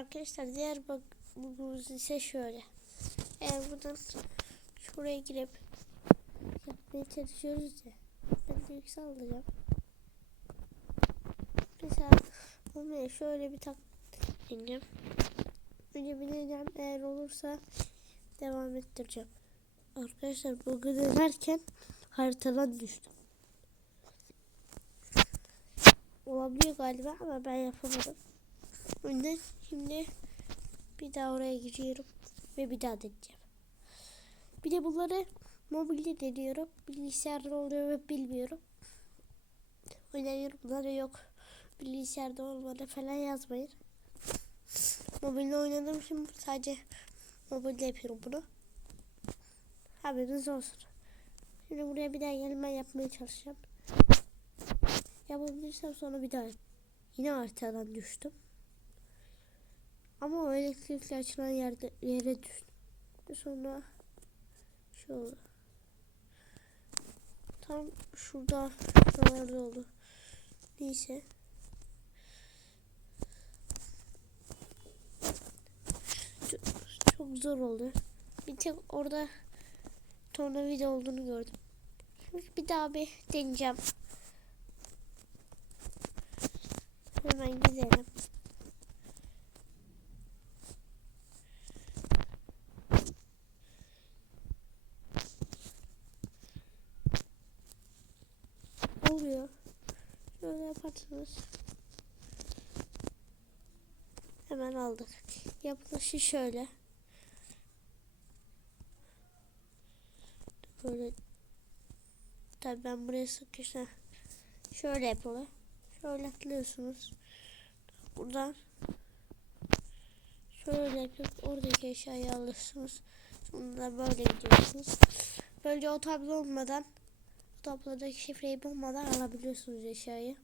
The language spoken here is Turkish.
Arkadaşlar diğer bugümüz ise şöyle. Eğer buradan şuraya girip yapmaya çalışıyoruz ya. Ben de yüksel alacağım. Mesela olmaya şöyle bir tak deneyeceğim. Önce bir deneyeceğim. Eğer olursa devam ettireceğim. Arkadaşlar bugün denerken haritadan düştüm. Olabiliyor galiba ama ben yapamadım. Yüzden şimdi bir daha oraya giriyorum ve bir daha deneyeceğim. Bir de bunları mobilde deniyorum. Bilgisayarda oluyor ve bilmiyorum. O yüzden yorumlara yok. Bilgisayarda olmadı falan yazmayın. Mobilde oynadığım için sadece mobilde yapıyorum bunu. Haberiniz olsun. Şimdi buraya bir daha gelme yapmaya çalışacağım. Yapabilirsem sonra bir daha Yine haritadan düştüm. Ama o elektrikli açılan yerde, yere düştüm. Sonra şu oldu. Tam şurada şuralarda oldu. Neyse. Çok, çok zor oldu. Bir tek orada tornavida olduğunu gördüm. Şimdi bir daha bir deneyeceğim. Hemen gidelim. Oluyor. Şöyle yaparsınız. Hemen aldık. Yapılışı şöyle. Böyle Tabii ben buraya sıkıştım. Şöyle yapılır. Şöyle atlıyorsunuz. Buradan şöyle yapıp oradaki eşyayı alırsınız. Sonra böyle gidiyorsunuz. Böylece o tablo olmadan tablodaki şifreyi bulmadan alabiliyorsunuz eşyayı.